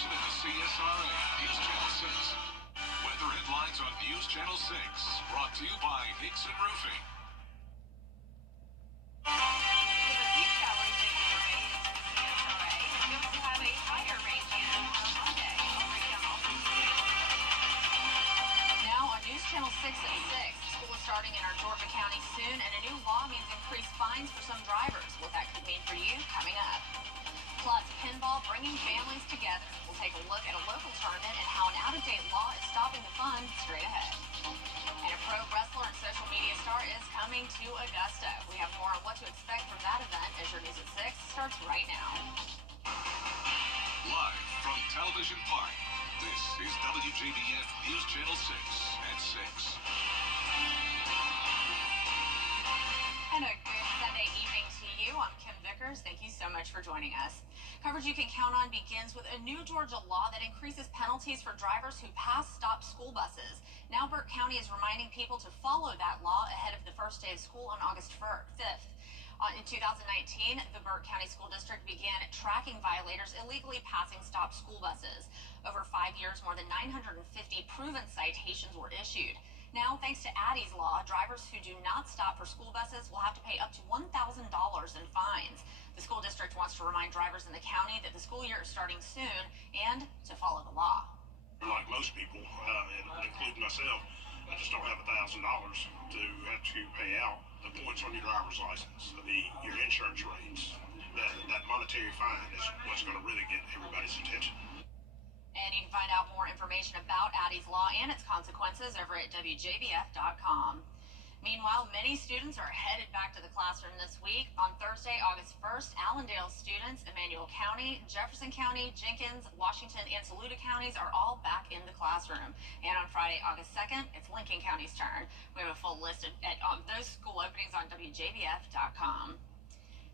station in the CSRA, News Channel 6. Weather headlines on News Channel 6, brought to you by Nixon Roofing. Channel 6 at 6. School is starting in our Georgia County soon, and a new law means increased fines for some drivers. What that could mean for you, coming up. Plus, pinball bringing families together. We'll take a look at a local tournament and how an out-of-date law is stopping the fun straight ahead. And a pro wrestler and social media star is coming to Augusta. We have more on what to expect from that event as your News at 6 starts right now. Live from Television Park, this is WJBF News Channel 6 at 6. And a good Sunday evening to you. I'm Kim Vickers. Thank you so much for joining us. Coverage you can count on begins with a new Georgia law that increases penalties for drivers who pass stopped school buses. Now Burke County is reminding people to follow that law ahead of the first day of school on August 5th. In 2019, the Burke County School District began tracking violators illegally passing stopped school buses. Over 5 years, more than 950 proven citations were issued. Now, thanks to Addie's law, drivers who do not stop for school buses will have to pay up to $1,000 in fines. The school district wants to remind drivers in the county that the school year is starting soon and to follow the law. Like most people, including myself, I just don't have $1,000 to have to pay out. The points on your driver's license, your insurance rates, that monetary fine is what's going to really get everybody's attention. And you can find out more information about Addie's law and its consequences over at WJBF.com. Meanwhile, many students are headed back to the classroom this week. On Thursday, August 1st, Allendale students, Emmanuel County, Jefferson County, Jenkins, Washington, and Saluda counties are all back in the classroom. And on Friday, August 2nd, it's Lincoln County's turn. We have a full list of those school openings on WJBF.com.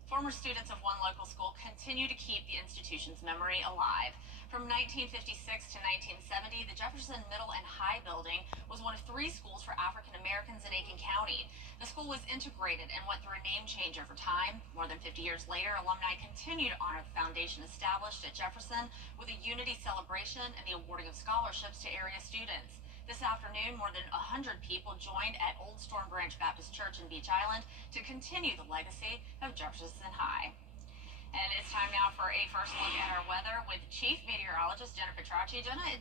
Former students of one local school continue to keep the institution's memory alive. From 1956 to 1970, the Jefferson Middle and High Building was one of 3 schools for African Americans in Aiken County. The school was integrated and went through a name change over time. More than 50 years later, alumni continue to honor the foundation established at Jefferson with a unity celebration and the awarding of scholarships to area students. This afternoon, more than 100 people joined at Old Storm Branch Baptist Church in Beach Island to continue the legacy of Jefferson High. And it's time now for a first look at our weather with Chief Meteorologist Jenna Petracci. Jenna,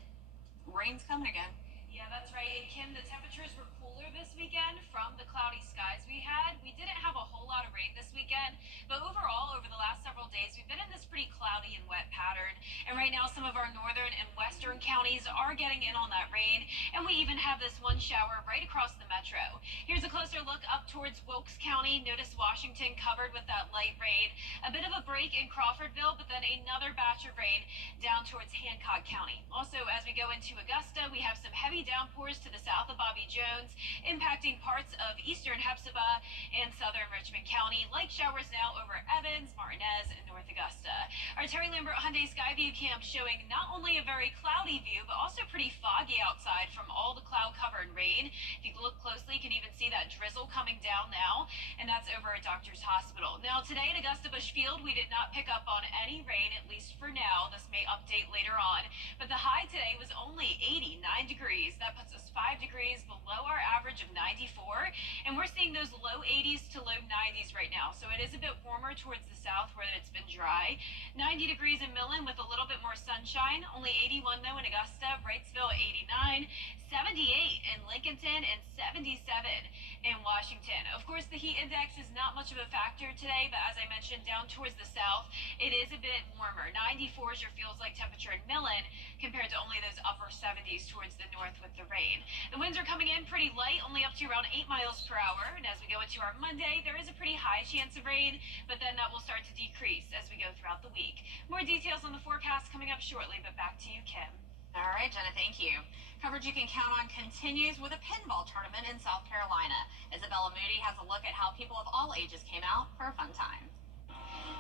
rain's coming again. Yeah, that's right. And Kim, the temperatures were cooler this weekend from the cloudy skies we had. We didn't have a whole lot of rain this weekend, but overall, over the last several days, we've been in this pretty cloudy and wet pattern. And right now, some of our northern and western counties are getting in on that rain, and we even have this one shower right across the metro. Here's a closer look up towards Wilkes County. Notice Washington covered with that light rain. A bit of a break in Crawfordville, but then another batch of rain down towards Hancock County. Also, as we go into Augusta, we have some heavy downpours to the south of Bobby Jones, impacting parts of eastern Hephzibah and southern Richmond County. Light showers now over Evans, Martinez, and North Augusta. Our Terry Lambert Hyundai Skyview Cam showing not only a very cloudy view, but also pretty foggy outside from all the cloud-covered rain. If you look closely, you can even see that drizzle coming down now, and that's over at Doctor's Hospital. Now, today in Augusta Busch Field, we did not pick up on any rain, at least for now. This may update later on, but the high today was only 89 degrees. That puts us 5 degrees below our average of 94, and we're seeing those low 80s to low 90s right now. So it is a bit warmer towards the south where it's been dry. 90 degrees in Millen with a little bit more sunshine. Only 81 though in Augusta, Wrightsville 89, 78 in Lincolnton, and 77 in Washington. Of course, the heat index is not much of a factor today, but as I mentioned, down towards the south, it is a bit warmer. 94 is your feels like temperature in Millen compared to only those upper 70s towards the north with the rain. The winds are coming in pretty light, only up to around 8 miles per hour. And as we go into our Monday, there is a pretty high chance of rain, but then that will start to decrease as we go throughout the week. More details on the forecast coming up shortly, but back to you, Kim. All right, Jenna, thank you. Coverage you can count on continues with a pinball tournament in South Carolina. Isabella Moody has a look at how people of all ages came out for a fun time.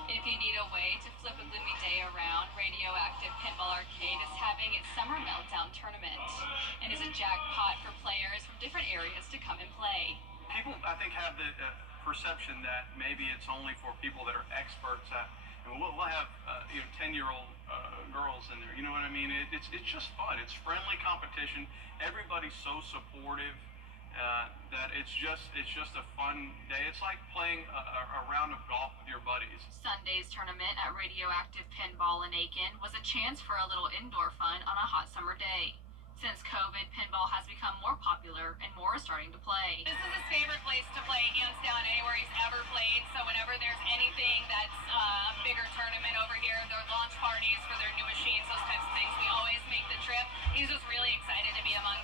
If you need a way to flip a gloomy day around, Radioactive Pinball Arcade is having its Summer Meltdown Tournament and is a jackpot for players from different areas to come and play. People, I think, have the perception that maybe it's only for people that are experts at, and we'll have 10-year-old girls in there. You know what I mean? It's just fun. It's friendly competition. Everybody's so supportive that it's just a fun day. It's like playing a round of golf with your buddies. Sunday's tournament at Radioactive Pinball in Aiken was a chance for a little indoor fun on a hot summer day. Since COVID, pinball has become more popular and more are starting to play. This is his favorite place to play, hands down, anywhere he's ever played. So whenever there's anything that's a bigger tournament over here, their launch parties for their new machines, those types of things, we always make the trip. He's just really excited to be among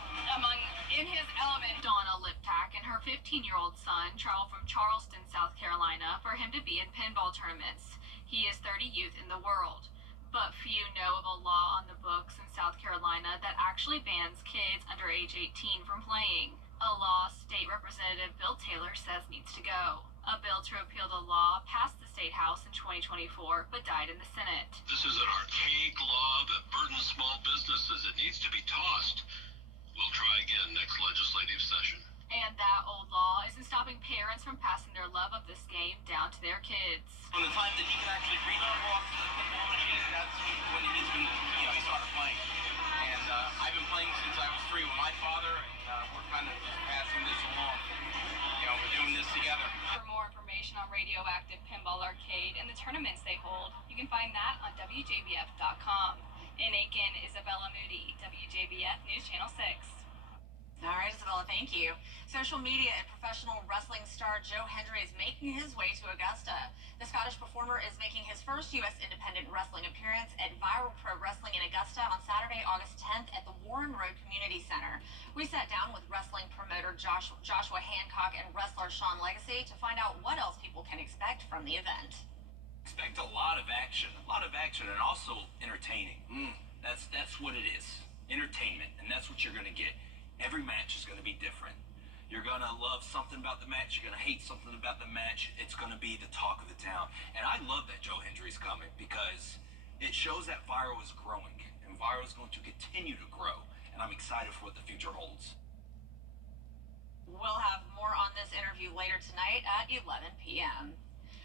in his element. Donna Liptak and her 15-year-old son travel from Charleston, South Carolina for him to be in pinball tournaments. He is 30 youth in the world. But few know of a law on the books in South Carolina that actually bans kids under age 18 from playing. A law State Representative Bill Taylor says needs to go. A bill to repeal the law passed the State House in 2024 but died in the Senate. This is an archaic law that burdens small businesses. It needs to be tossed. We'll try again next legislative session. And that old law isn't stopping parents from passing their love of this game down to their kids. From the time that he can actually reach across the pinball machine, that's when he's been, he started playing. And I've been playing since I was 3 with my father, and we're kind of just passing this along. We're doing this together. For more information on Radioactive Pinball Arcade and the tournaments they hold, you can find that on WJBF.com. In Aiken, Isabella Moody, WJBF News Channel 6. All right, Isabella, thank you. Social media and professional wrestling star Joe Hendry is making his way to Augusta. The Scottish performer is making his first U.S. independent wrestling appearance at Viral Pro Wrestling in Augusta on Saturday, August 10th at the Warren Road Community Center. We sat down with wrestling promoter Joshua Hancock and wrestler Sean Legacy to find out what else people can expect from the event. Expect a lot of action and also entertaining. That's what it is, entertainment, and that's what you're going to get. Every match is going to be different. You're going to love something about the match. You're going to hate something about the match. It's going to be the talk of the town. And I love that Joe Hendry's coming because it shows that Viral is growing. And Viral is going to continue to grow. And I'm excited for what the future holds. We'll have more on this interview later tonight at 11 p.m.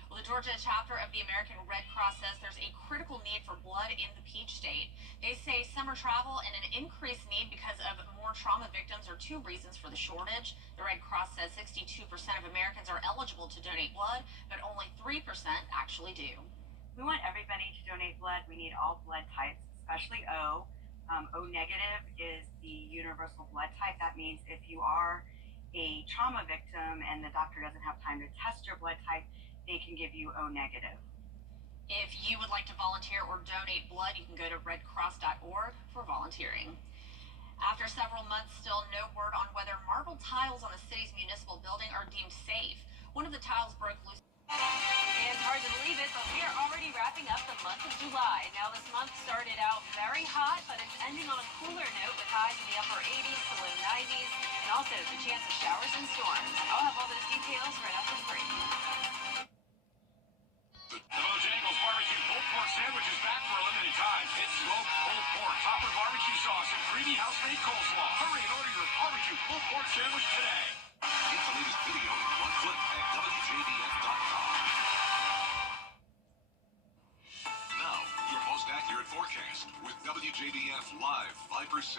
Well, the Georgia chapter of the American Red Cross says there's a critical need for blood in the Peach State. They say summer travel and an increased need because of more trauma victims are 2 reasons for the shortage. The Red Cross says 62% of Americans are eligible to donate blood, but only 3% actually do. We want everybody to donate blood. We need all blood types, especially O. O negative is the universal blood type. That means if you are a trauma victim and the doctor doesn't have time to test your blood type, they can give you O negative. If you would like to volunteer or donate blood, you can go to redcross.org for volunteering. After several months, still no word on whether marble tiles on the city's municipal building are deemed safe. One of the tiles broke loose. And hard to believe it, but we are already wrapping up the month of July. Now, this month started out very hot, but it's ending on a cooler note with highs in the upper 80s to low 90s, and also there's a chance of showers and storms. I'll have all those details right after the break. The Bojangles Barbecue Pulled Pork Sandwich is back for a limited time. It's smoked pulled pork, topped with barbecue sauce, and creamy house-made coleslaw. Hurry and order your barbecue pulled pork sandwich today. Get the latest video in one click at WJBF.com. Now, your most accurate forecast with WJBF Live Viper 6.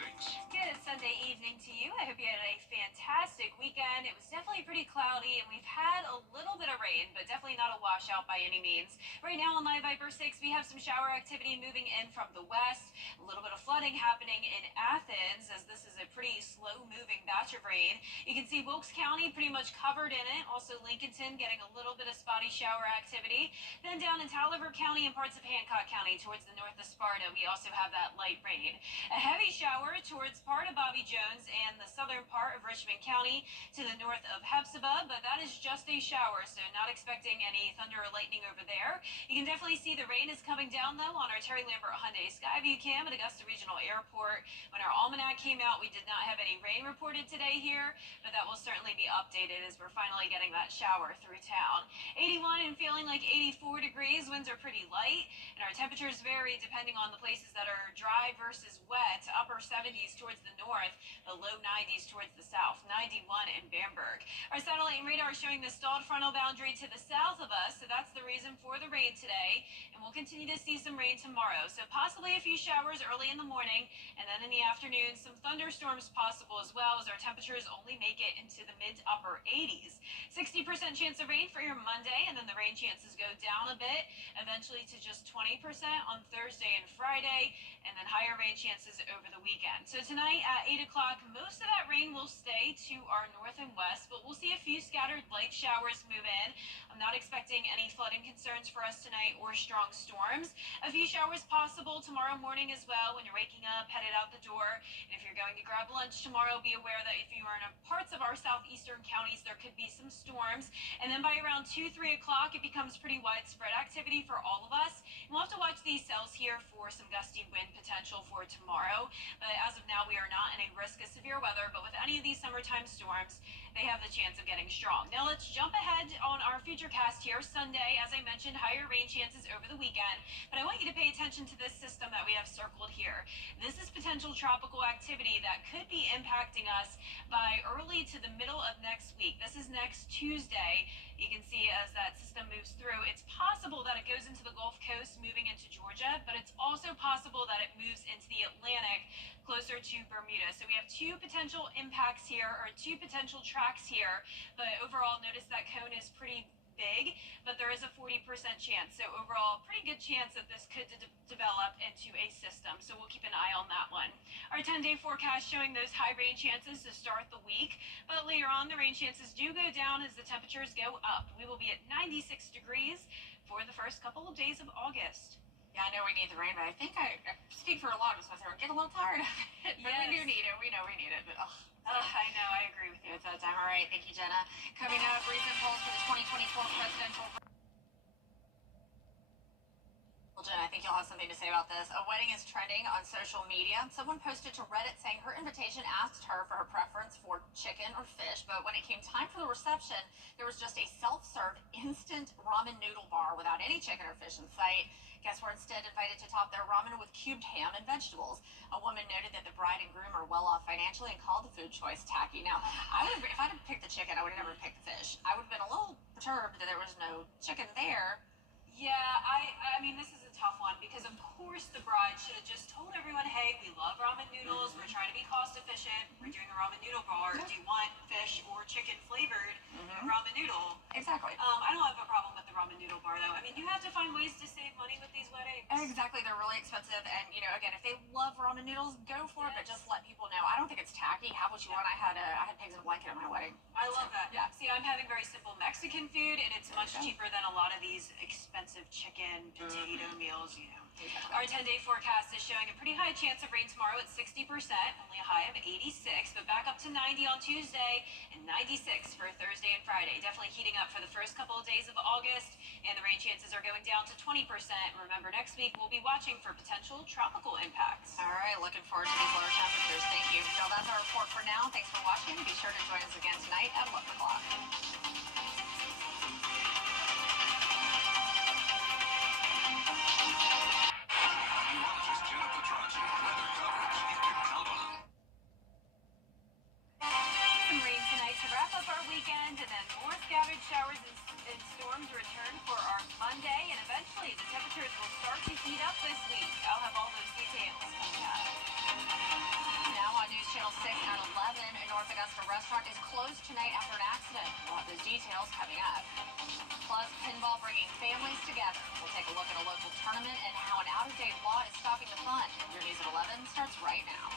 Good Sunday evening to you. I hope you had a fantastic weekend. It was definitely pretty cloudy, and we've had a little bit of rain, but definitely not a washout by any means. Right now on Live Viper 6, we have some shower activity moving in from the west. A little bit of flooding happening in Athens, as this is a pretty slow-moving batch of rain. You can see Wilkes County pretty much covered in it. Also Lincolnton getting a little bit of spotty shower activity. Then down in Talbot County and parts of Hancock County towards the north of Sparta, we also have that light rain. A heavy shower towards part of Bobby Jones and the southern part of Richmond County to the north of Hepzibah, but that is just a shower, so not expecting any thunder or lightning over there. You can definitely see the rain is coming down, though, on our Terry Lambert Hyundai Skyview cam at Augusta Regional Airport. When our almanac came out, we did not have any rain reported today here, but that will certainly be updated as we're finally getting that shower through town. 81 and feeling like 84 degrees. Winds are pretty light, and our temperatures vary depending depending on the places that are dry versus wet. Upper 70s towards the north, the low 90s towards the south. 91 in Bamberg. Our satellite and radar showing the stalled frontal boundary to the south of us, so that's the reason for the rain today. And we'll continue to see some rain tomorrow. So possibly a few showers early in the morning, and then in the afternoon, some thunderstorms possible as well, as our temperatures only make it into the mid to upper 80s. 60% chance of rain for your Monday, and then the rain chances go down a bit, eventually to just 20% on Thursday and Friday, and then higher rain chances over the weekend. So tonight at 8 o'clock, most of that rain will stay to our north and west, but we'll see a few scattered light showers move in. I'm not expecting any flooding concerns for us tonight or strong storms. A few showers possible tomorrow morning as well when you're waking up, headed out the door. And if you're going to grab lunch tomorrow, be aware that if you are in parts of our southeastern counties, there could be some storms. And then by around 2, 3 o'clock, it becomes pretty widespread activity for all of us. And we'll have to watch these cells here for some gusty wind potential for tomorrow. But as of now, we are not in a risk of severe weather, but with any of these summertime storms, they have the chance of getting strong. Now let's jump ahead on our futurecast here. Sunday, as I mentioned, higher rain chances over the weekend, but I want you to pay attention to this system that we have circled here. This is potential tropical activity that could be impacting us by early to the middle of next week. This is next Tuesday. You can see as that system moves through, it's possible that it goes into the Gulf Coast, moving into Georgia, but it's also possible that it moves into the Atlantic, closer to Bermuda. So we have two potential impacts here, or two potential tracks here, but overall, notice that cone is pretty big, but there is a 40% chance. So overall, pretty good chance that this could develop into a system. So we'll keep an eye on that one. Our 10-day forecast showing those high rain chances to start the week, but later on, the rain chances do go down as the temperatures go up. We will be at 96 degrees for the first couple of days of August. Yeah, I know we need the rain, but I think I speak for a lot of us. I get a little tired of it. But Yes. we do need it. We know we need it, but I know, I agree with you. it's that time. All right, thank you, Jenna. Coming up, recent polls for the 2024 presidential. Well, Jen, I think you'll have something to say about this. A wedding is trending on social media. Someone posted to Reddit saying her invitation asked her for her preference for chicken or fish, but when it came time for the reception, there was just a self-serve instant ramen noodle bar without any chicken or fish in sight. Guests were instead invited to top their ramen with cubed ham and vegetables. A woman noted that the bride and groom are well off financially and called the food choice tacky. Now, if I'd have picked the chicken, I would have never picked the fish. I would have been a little perturbed that there was no chicken there. Yeah, I mean, this is a tough one because, of course, the bride should have just told everyone, hey, we love ramen noodles. We're trying to be cost efficient. We're doing a ramen noodle bar. Do you want fish or chicken flavored ramen noodle? Exactly. I don't have a problem with the ramen noodle bar, though. I mean, you have to find ways to save money with these weddings. Exactly. They're really expensive. And, again, if they love ramen noodles, go for it, but just let people know. I don't think it's tacky. Have what you want. I had pigs in a blanket at my wedding. I love that. Yeah. See, I'm having very simple Mexican food, and it's much cheaper than a lot of these expensive chicken, potato meals, Our 10-day forecast is showing a pretty high chance of rain tomorrow at 60%, only a high of 86, but back up to 90 on Tuesday and 96 for Thursday and Friday. Definitely heating up for the first couple of days of August, and the rain chances are going down to 20%. Remember, next week we'll be watching for potential tropical impacts. All right, looking forward to these lower temperatures. Thank you. So that's our report for now. Thanks for watching. Be sure to join us again tonight at 11 o'clock. Meteorologist Jenna Petracci. Weather coverage you can count on. Some rain tonight to wrap up our weekend, and then more scattered showers and storms return for our Monday, and eventually the temperatures will start to heat up this week. I'll have all those details coming up. Now on News Channel 6 at 11, a North Augusta restaurant is closed tonight after an accident. We'll have those details coming up. Plus, pinball bringing families together. We'll take a look at a local tournament and how an out-of-date law is stopping the fun. Your News at 11 starts right now.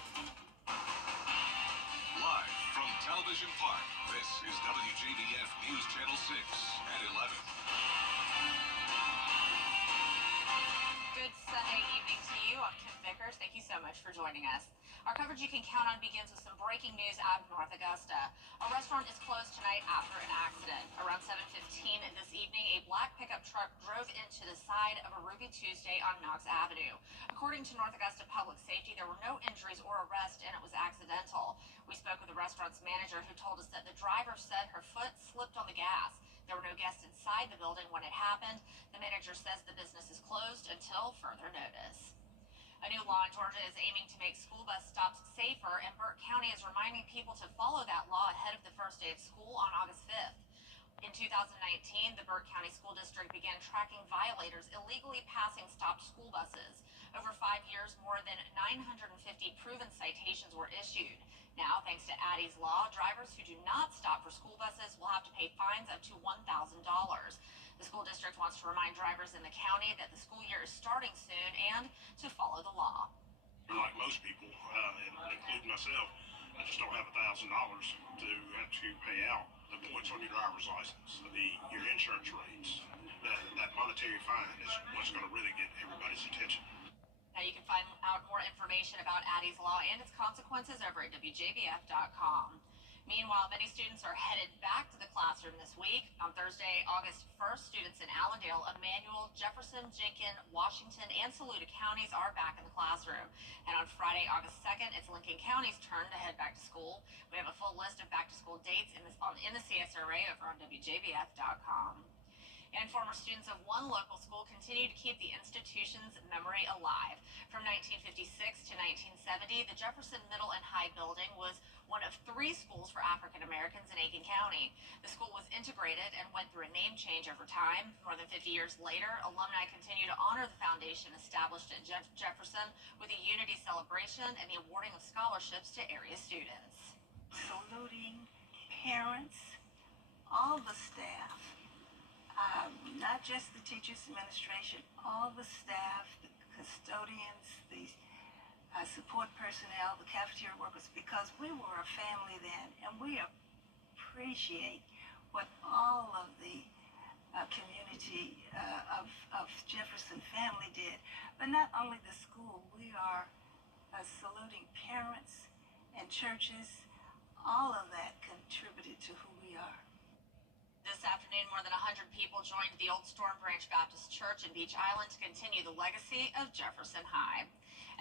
Live from Television Park, this is WJBF News Channel 6 at 11. Good Sunday evening to you. I'm Kim Vickers. Thank you so much for joining us. Our coverage you can count on begins with some breaking news out of North Augusta. A restaurant is closed tonight after an accident. Around 7:15 this evening, a black pickup truck drove into the side of a Ruby Tuesday on Knox Avenue. According to North Augusta Public Safety, there were no injuries or arrest, and it was accidental. We spoke with the restaurant's manager, who told us that the driver said her foot slipped on the gas. There were no guests inside the building when it happened. The manager says the business is closed until further notice. Georgia is aiming to make school bus stops safer, and Burke County is reminding people to follow that law ahead of the first day of school on August 5th. In 2019, the Burke County School District began tracking violators illegally passing stopped school buses. Over 5 years, more than 950 proven citations were issued. Now, thanks to Addie's Law, drivers who do not stop for school buses will have to pay fines up to $1,000. The school district wants to remind drivers in the county that the school year is starting soon and to follow the law. Like most people, including myself, I just don't have $1,000 to have to pay out. The points on your driver's license, your insurance rates, that monetary fine is what's going to really get everybody's attention. Now you can find out more information about Addie's Law and its consequences over at WJBF.com. Meanwhile, many students are headed back to the classroom this week. On Thursday, August 1st, students in Allendale, Emmanuel, Jefferson, Jenkins, Washington, and Saluda counties are back in the classroom. And on Friday, August 2nd, it's Lincoln County's turn to head back to school. We have a full list of back-to-school dates in the CSRA over on WJBF.com. And former students of one local school continue to keep the institution's memory alive. From 1956 to 1970, the Jefferson Middle and High Building was one of 3 schools for African Americans in Aiken County. The school was integrated and went through a name change over time. More than 50 years later, alumni continue to honor the foundation established at Jefferson with a unity celebration and the awarding of scholarships to area students. Saluting parents, all the staff, not just the teachers administration, all the staff, the custodians, the support personnel, the cafeteria workers, because we were a family then, and we appreciate what all of the community of Jefferson family did. But not only the school, we are saluting parents and churches. All of that contributed to who we are. This afternoon, more than 100 people joined the Old Storm Branch Baptist Church in Beach Island to continue the legacy of Jefferson High.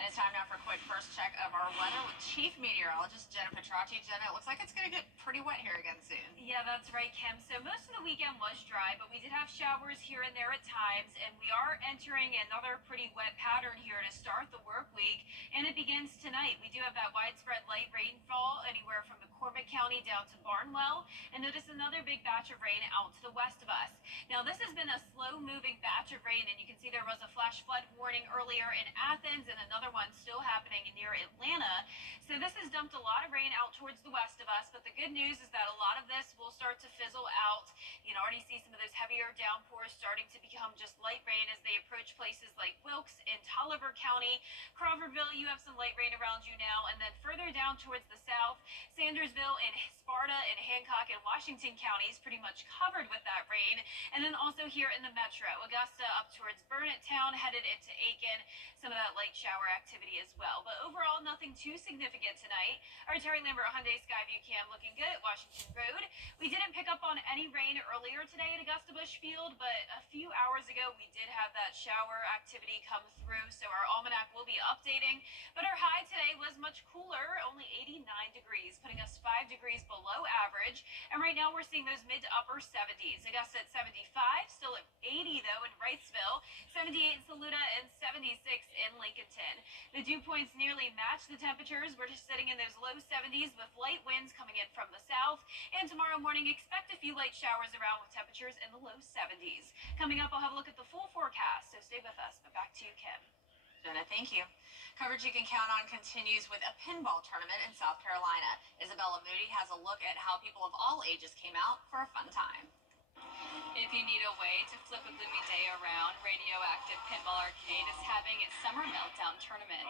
And it's time now for a quick first check of our weather with Chief Meteorologist Jenna Petracci. Jenna, it looks like it's going to get pretty wet here again soon. Yeah, that's right, Kim. So most of the weekend was dry, but we did have showers here and there at times, and we are entering another pretty wet pattern here to start the work week, and it begins tonight. We do have that widespread light rainfall anywhere from McCormick County down to Barnwell, and notice another big batch of rain out to the west of us. Now, this has been a slow-moving batch of rain, and you can see there was a flash flood warning earlier in Athens and another one still happening near Atlanta. So this has dumped a lot of rain out towards the west of us, but the good news is that a lot of this will start to fizzle out. You can already see some of those heavier downpours starting to become just light rain as they approach places like Wilkes and Tolliver County. Crawfordville, you have some light rain around you now, and then further down towards the south, Sandersville and Sparta and Hancock and Washington counties pretty much covered with that rain. And then also here in the metro, Augusta up towards Burnett Town, headed into Aiken, some of that light shower activity as well. But overall, nothing too significant tonight. Our Terry Lambert Hyundai Skyview cam looking good at Washington Road. We didn't pick up on any rain earlier today at Augusta Busch Field, but a few hours ago we did have that shower activity come through, so our almanac will be updating. But our high today was much cooler, only 89 degrees, putting us 5 degrees below average. And right now we're seeing those mid to upper 70s. Augusta at 75, still at 80 though in Wrightsville, 78 in Saluda, and 76 in Lincolnton. The dew points nearly match the temperatures. We're just sitting in those low 70s with light winds coming in from the south. And tomorrow morning, expect a few light showers around with temperatures in the low 70s. Coming up, I'll have a look at the full forecast, so stay with us. But back to you, Kim. Jenna, thank you. Coverage you can count on continues with a pinball tournament in South Carolina. Isabella Moody has a look at how people of all ages came out for a fun time. If you need a way to flip a gloomy day around, Radioactive Pinball Arcade is having its Summer Meltdown Tournament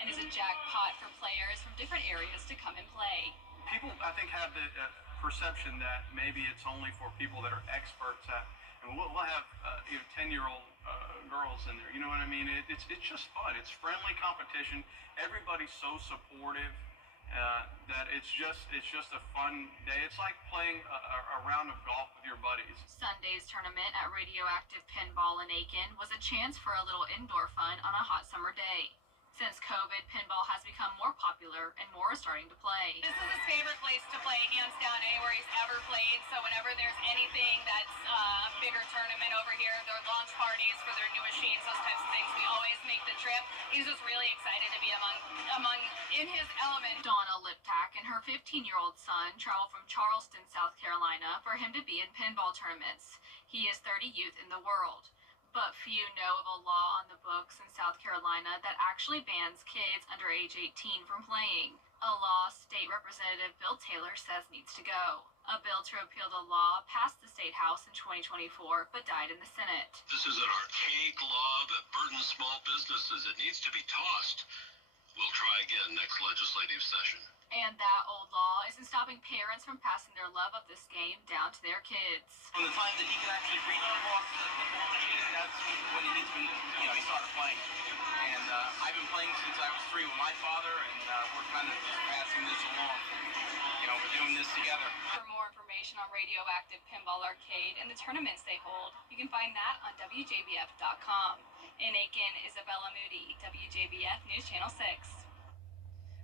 and is a jackpot for players from different areas to come and play. People, I think, have the perception that maybe it's only for people that are experts at, and we'll have 10-year-old girls in there. You know what I mean? It's just fun. It's friendly competition. Everybody's so supportive that it's just a fun day. It's like playing a round of golf with your buddies. Sunday's tournament at Radioactive Pinball in Aiken was a chance for a little indoor fun on a hot summer day. Since COVID, pinball has become more popular and more are starting to play. This is his favorite place to play, hands down, anywhere he's ever played. So whenever there's anything that's a bigger tournament over here, their launch parties for their new machines, those types of things, we always make the trip. He's just really excited to be among in his element. Donna Liptak and her 15-year-old son travel from Charleston, South Carolina for him to be in pinball tournaments. He is 30 youth in the world. But few know of a law on the books in South Carolina that actually bans kids under age 18 from playing. A law State Representative Bill Taylor says needs to go. A bill to repeal the law passed the State House in 2024 but died in the Senate. This is an archaic law that burdens small businesses. It needs to be tossed. We'll try again next legislative session. And that old law isn't stopping parents from passing their love of this game down to their kids. From the time that he could actually reach across the pinball machine, that's when he's been, he started playing. And I've been playing since I was 3 with my father, and we're kind of just passing this along. We're doing this together. For more information on Radioactive Pinball Arcade and the tournaments they hold, you can find that on WJBF.com. In Aiken, Isabella Moody, WJBF News Channel 6.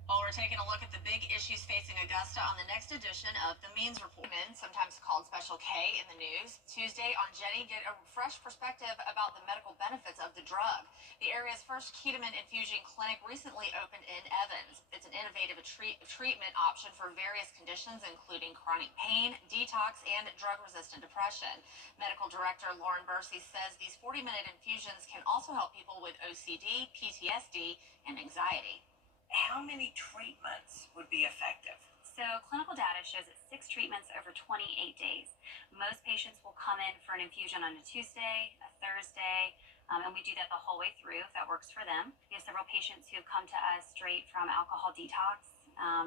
Well, we're taking a look at the big issues facing Augusta on the next edition of the Means Report. Sometimes called Special K in the news. Tuesday on Jenny, get a fresh perspective about the medical benefits of the drug. The area's first ketamine infusion clinic recently opened in Evans. It's an innovative treatment option for various conditions, including chronic pain, detox, and drug-resistant depression. Medical Director Lauren Bursey says these 40-minute infusions can also help people with OCD, PTSD, and anxiety. How many treatments would be effective? So clinical data shows that 6 treatments over 28 days. Most patients will come in for an infusion on a Tuesday, a Thursday, and we do that the whole way through if that works for them. We have several patients who have come to us straight from alcohol detox,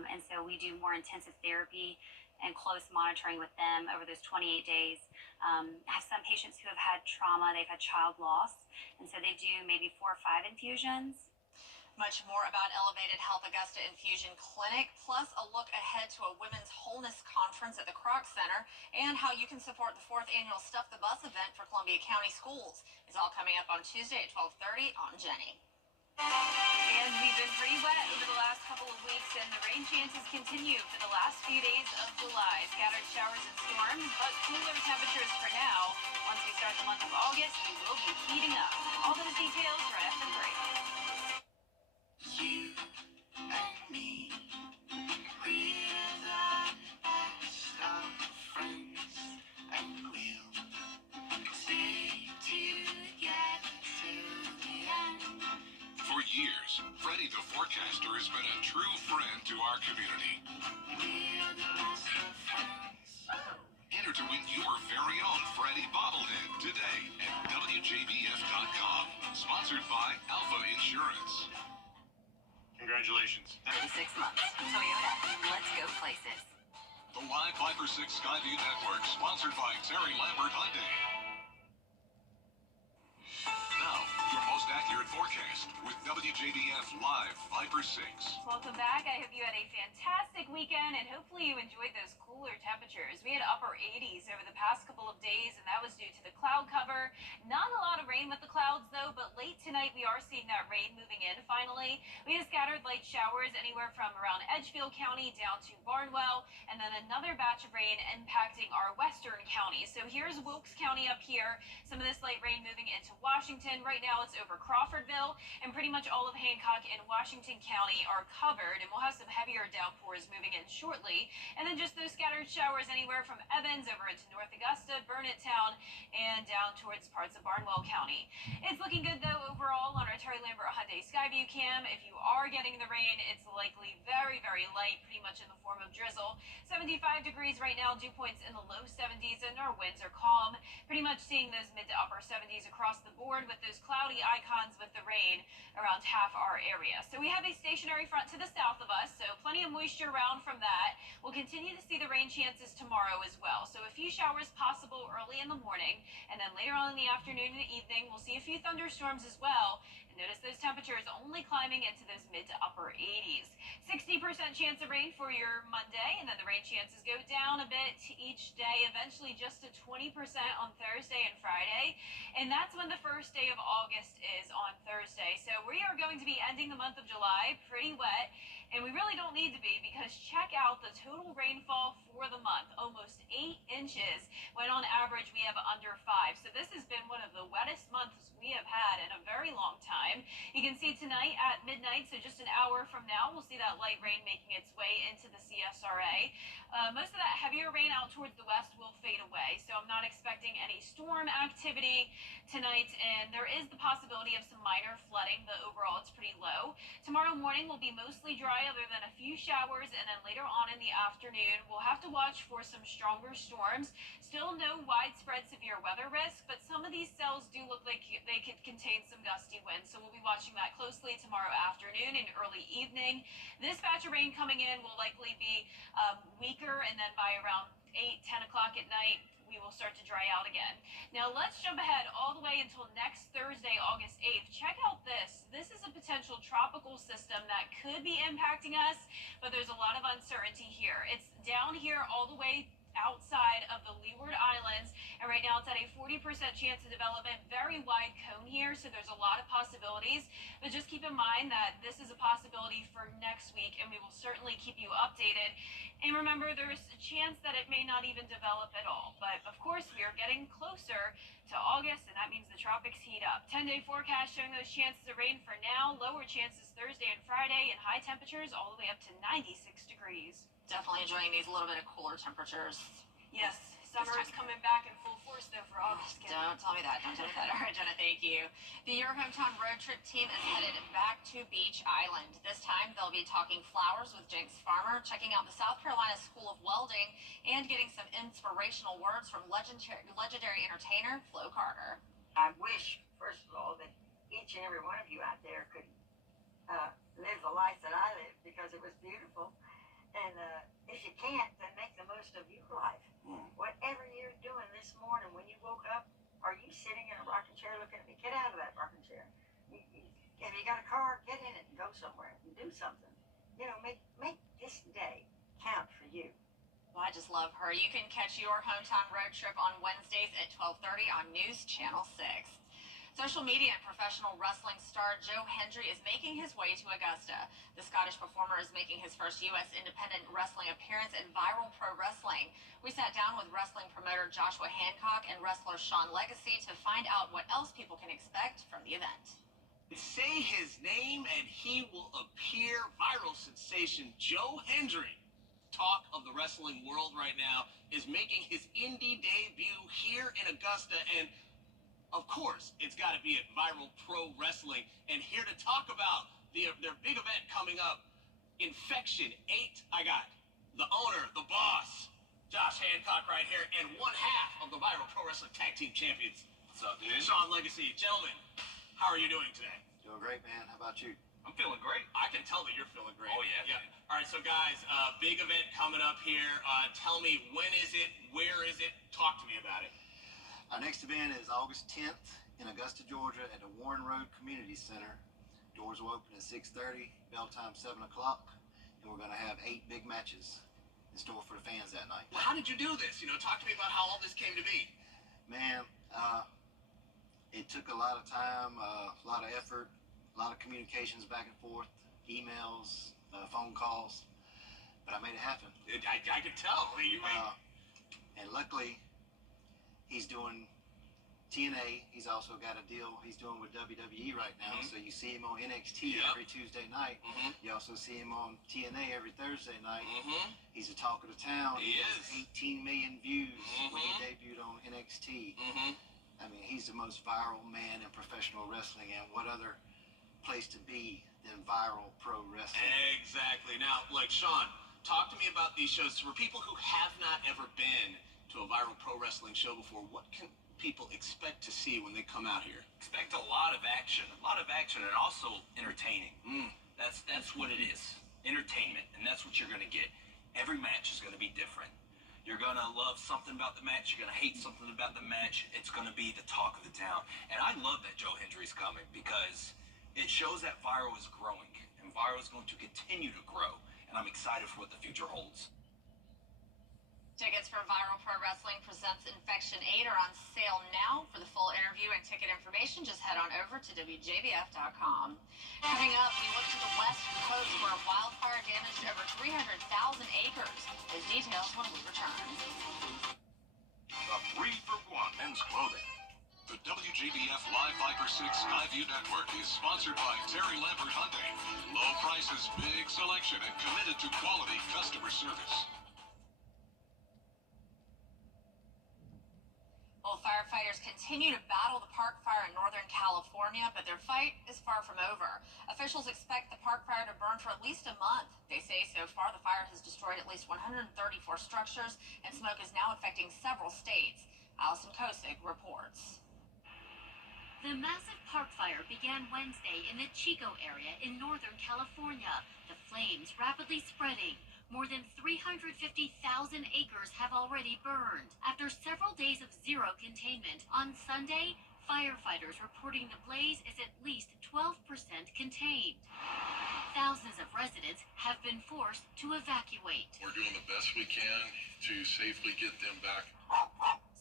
and so we do more intensive therapy and close monitoring with them over those 28 days. I have some patients who have had trauma, they've had child loss, and so they do maybe 4 or 5 infusions. Much more about Elevated Health Augusta Infusion Clinic, plus a look ahead to a Women's Wholeness Conference at the Kroc Center, and how you can support the 4th annual Stuff the Bus event for Columbia County Schools. It's all coming up on Tuesday at 12:30 on Jenny. And we've been pretty wet over the last couple of weeks, and the rain chances continue for the last few days of July. Scattered showers and storms, but cooler temperatures for now. Once we start the month of August, we will be heating up. All those details right after the break. You and me, we're the best of friends, and we'll stay together till the end. For years, Freddie the Forecaster has been a true friend to our community. We're the best of friends. Enter to win your very own Freddie bobblehead today at WJBF.com. Sponsored by Alpha Insurance. Congratulations. 36 months. Toyota. Let's go places. The Live Viper 6 Skyview Network, sponsored by Terry Lambert Hyundai. Now, your most accurate forecast with WJBF Live Viper 6. Welcome back. I hope you had a fantastic weekend, and hopefully you enjoyed those cooler temperatures. We had upper 80s over the past couple of days, and that was due to the cloud cover. Not a lot of rain with the clouds, though, but late tonight we are seeing that rain moving in finally. We had scattered light showers anywhere from around Edgefield County down to Barnwell, and then another batch of rain impacting our western counties. So here's Wilkes County up here. Some of this light rain moving into Washington. Right now it's over Crawfordville, and pretty much all of Hancock and Washington County are covered, and we'll have some heavier downpours moving in shortly. And then just those scattered showers anywhere from Evans over into North Augusta, Burnett Town, and down towards parts of Barnwell County. It's looking good though overall on our Terry Lambert Hyundai Skyview cam. If you are getting the rain, it's likely very, very light, pretty much in the form of drizzle. 75 degrees right now, dew points in the low 70s, and our winds are calm. Pretty much seeing those mid to upper 70s across the board, with those cloudy icons with the rain around half our area. So we have a stationary front to the south of us, so plenty of moisture around from that. We'll continue to see the rain chances tomorrow as well. So a few showers possible early in the morning, and then later on in the afternoon and evening, we'll see a few thunderstorms as well. And Notice those temperatures only climbing into those mid to upper 80s. 60% chance of rain for your Monday, and then the rain chances go down a bit each day, eventually just to 20% on Thursday and Friday. And that's when the first day of August is, on Thursday. So we are going to be ending the month of July pretty wet, and we really don't need to be, because check out the total rainfall for the month, almost 8 inches, when on average we have under 5. So this has been one of the wettest months we have had in a very long time. You can see tonight at midnight, so just an hour from now, we'll see that light rain making its way into the CSRA. Most of that heavier rain out towards the west will fade away, so I'm not expecting any storm activity tonight, and there is the possibility of some minor flooding, but overall it's pretty low. Tomorrow morning will be mostly dry other than a few showers, and then later on in the afternoon we'll have to watch for some stronger storms. Still no widespread severe weather risk, but some of these cells do look like they could contain some gusty winds, so we'll be watching that closely tomorrow afternoon and early evening. This batch of rain coming in will likely be weaker, and then by around 8-10 o'clock at night we will start to dry out again. Now let's jump ahead all the way until next Thursday, August 8th. Check out this. This is a potential tropical system that could be impacting us, but there's a lot of uncertainty here. It's down here all the way outside of the Leeward Islands, and right now it's at a 40% chance of development. Very wide cone here, so there's a lot of possibilities, but just keep in mind that this is a possibility for next week, and we will certainly keep you updated. And remember, there's a chance that it may not even develop at all, but of course we are getting closer to August, and that means the tropics heat up. 10-day forecast showing those chances of rain for now, lower chances Thursday and Friday, and high temperatures all the way up to 96 degrees. Definitely enjoying these a little bit of cooler temperatures. Yes, summer is coming back in full force though for August. Don't tell me that. Don't tell me that. All right, Jenna, thank you. The Your Hometown Road Trip team is headed back to Beach Island. This time they'll be talking flowers with Jenks Farmer, checking out the South Carolina School of Welding, and getting some inspirational words from legendary entertainer Flo Carter. I wish, first of all, that each and every one of you out there could live the life that I lived, because it was beautiful. And if you can't, then make the most of your life. Whatever you're doing this morning when you woke up, are you sitting in a rocking chair looking at me? Get out of that rocking chair. Have you got a car? Get in it and go somewhere and do something. You know, make this day count for you. Well, I just love her. You can catch Your Hometown Road Trip on Wednesdays at 12:30 on News Channel 6. Social media and professional wrestling star Joe Hendry is making his way to Augusta. The Scottish performer is making his first U.S. independent wrestling appearance in Viral Pro Wrestling. We sat down with wrestling promoter Joshua Hancock and wrestler Sean Legacy to find out what else people can expect from the event. Say his name and he will appear. Viral sensation Joe Hendry, talk of the wrestling world right now, is making his indie debut here in Augusta, and of course, it's got to be at Viral Pro Wrestling. And here to talk about their big event coming up, Infection 8, I got the owner, the boss, Josh Hancock right here, and one half of the Viral Pro Wrestling Tag Team Champions. What's up, dude? Sean Legacy. Gentlemen, how are you doing today? Doing great, man. How about you? I'm feeling great. I can tell that you're feeling great. Oh, yeah. All right, so guys, big event coming up here. Tell me, when is it? Where is it? Talk to me about it. Our next event is August 10th in Augusta, Georgia at the Warren Road Community Center. Doors will open at 6:30, bell time 7 o'clock, and we're going to have 8 big matches in store for the fans that night. Well, how did you do this? You know, talk to me about how all this came to be. Man, it took a lot of time, a lot of effort, a lot of communications back and forth, emails, phone calls, but I made it happen. I could tell. And luckily, he's doing TNA. He's also got a deal he's doing with WWE right now. So you see him on NXT every Tuesday night. You also see him on TNA every Thursday night. He's a talk of the town. He has is. 18 million views when he debuted on NXT. I mean, he's the most viral man in professional wrestling, and what other place to be than Viral Pro Wrestling? Exactly. Now, like, Sean, talk to me about these shows. For people who have not ever been to a Viral Pro Wrestling show before, what can people expect to see when they come out here? Expect a lot of action, and also entertaining. That's what it is. Entertainment, and that's what you're going to get. Every match is going to be different. You're going to love something about the match. You're going to hate something about the match. It's going to be the talk of the town. And I love that Joe Hendry's coming, because It shows that Viro is growing, and Viro is going to continue to grow, and I'm excited for what the future holds. Tickets for Viral Pro Wrestling Presents Infection 8 are on sale now. For the full interview and ticket information, just head on over to WJBF.com. Coming up, we look to the West Coast where wildfire damaged over 300,000 acres. Those details when we return. A 3-for-1 men's clothing. The WJBF Live Viper 6 Skyview Network is sponsored by Terry Lambert Hyundai. Low prices, big selection, and committed to quality customer service. Well, firefighters continue to battle the park fire in Northern California, but their fight is far from over. Officials expect the park fire to burn for at least a month. They say so far the fire has destroyed at least 134 structures, and smoke is now affecting several states. Allison Kosig reports. The massive park fire began Wednesday in the Chico area in Northern California. The flames rapidly spreading. More than 350,000 acres have already burned. After several days of zero containment, on Sunday, firefighters reporting the blaze is at least 12% contained. Thousands of residents have been forced to evacuate. We're doing the best we can to safely get them back.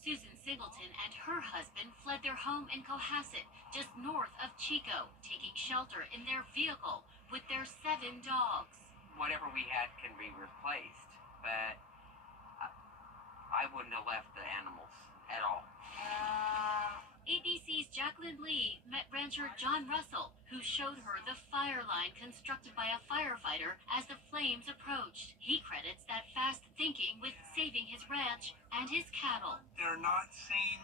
Susan Singleton and her husband fled their home in Cohasset, just north of Chico, taking shelter in their vehicle with their 7 dogs. Whatever we had can be replaced, but I wouldn't have left the animals at all. ABC's Jacqueline Lee met rancher John Russell, who showed her the fire line constructed by a firefighter as the flames approached. He credits that fast thinking with saving his ranch and his cattle. They're not seen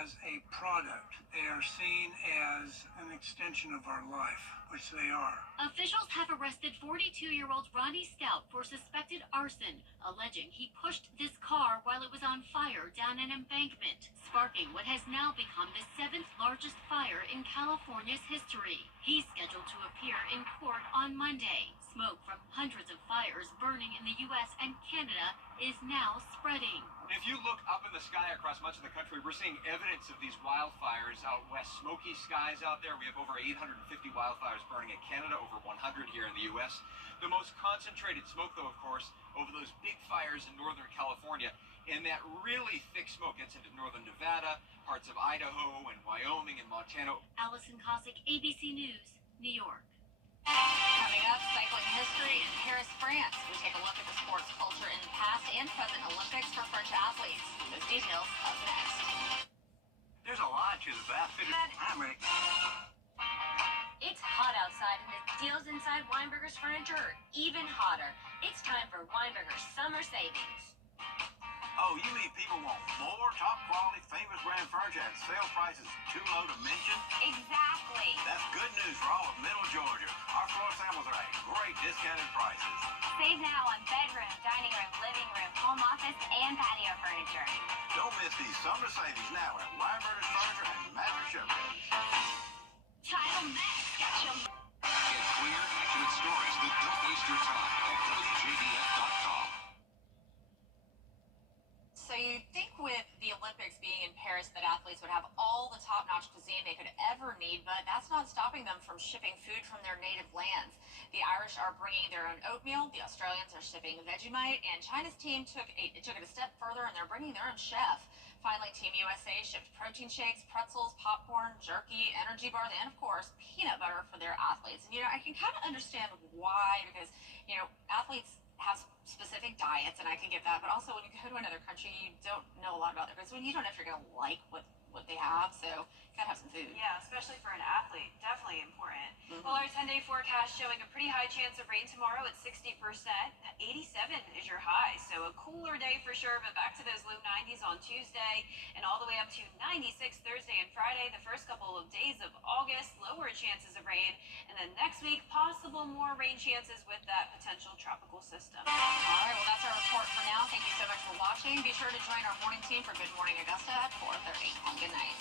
as a product. They are seen as an extension of our life, which they are. Officials have arrested 42-year-old Ronnie Stout for suspected arson, alleging he pushed this car while it was on fire down an embankment, sparking what has now become the 7th largest fire in California's history. He's scheduled to appear in court on Monday. Smoke from hundreds of fires burning in the U.S. and Canada is now spreading. If you look up in the sky across much of the country, we're seeing evidence of these wildfires out west. Smoky skies out there. We have over 850 wildfires burning in Canada, over 100 here in the U.S. The most concentrated smoke, though, of course, over those big fires in Northern California. And that really thick smoke gets into northern Nevada, parts of Idaho and Wyoming and Montana. Allison Kosik, ABC News, New York. Coming up, cycling history in Paris, France. We take a look at the sports culture in past and present Olympics for French athletes. Those details up next. There's a lot to the basket. I'm ready. It's hot outside, and the deals inside Weinberger's Furniture are even hotter. It's time for Weinberger's Summer Savings. Oh, you mean people want more top quality, famous brand furniture at sale prices too low to mention? Exactly. That's good news for all of Middle Georgia. Our floor samples are at great discounted prices. Save now on bedroom, dining room, living room, home office, and patio furniture. Don't miss these summer savings now at Weinberger's Furniture and Mattress Showcase. Child Max got you. Get clear, accurate stories that don't waste your time at WJBF.com. So you'd think with the Olympics being in Paris that athletes would have all the top-notch cuisine they could ever need, but that's not stopping them from shipping food from their native lands. The Irish are bringing their own oatmeal, the Australians are shipping Vegemite, and China's team took it a step further and they're bringing their own chef. Finally, Team USA shipped protein shakes, pretzels, popcorn, jerky, energy bars, and of course, peanut butter for their athletes. And I can kind of understand why, because, athletes have specific diets, and I can get that, but also when you go to another country, you don't know a lot about their foods. When you don't know if you're going to like what they have, so you gotta have some food. Yeah, especially for an athlete, definitely important. Well, our 10-day forecast showing a pretty high chance of rain tomorrow at 60%. 87 is your high, so a cooler day for sure, but back to those low 90s on Tuesday, and all the way up to 96 Thursday and Friday, the first couple of days of August, lower chances of rain, and then next week, possible more rain chances with that potential tropical system. All right, well, that's our report for now. Thank you so much for watching. Be sure to join our morning team for Good Morning Augusta at 4:30. Have a good night.